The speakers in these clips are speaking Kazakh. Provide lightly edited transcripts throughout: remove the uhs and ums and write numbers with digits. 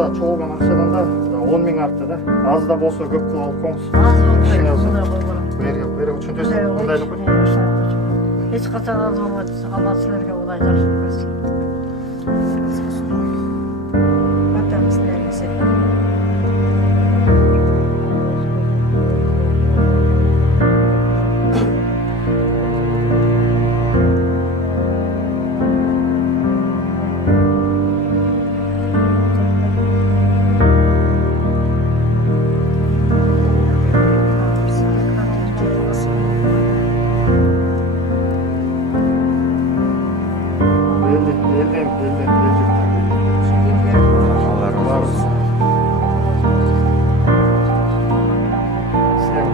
да чогулган акчадан да 10 миң артты да. Аз да болсо көп кылып алып коңуз. Az oldu. Кичине болсо. Buna koyalım. Бере түшүндөсүң, мындайды кой. Hiç kaçan az olmadı. Allah sizlerge olaylar versin. Atamız neredeyse. Elden Allah razı olsun.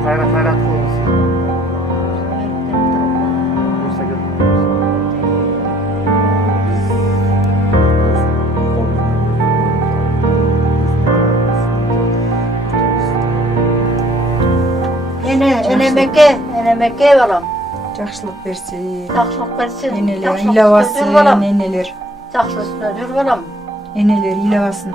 Sen hayrat kılmışsın. Buyursa gel. Enemekke varam. Жақсылық берсін. Жақсылық берсін. Енелер Жақсылық илабасын, сөздер varam. енелер. Жақсы сөздер varam. Енелер илабасын.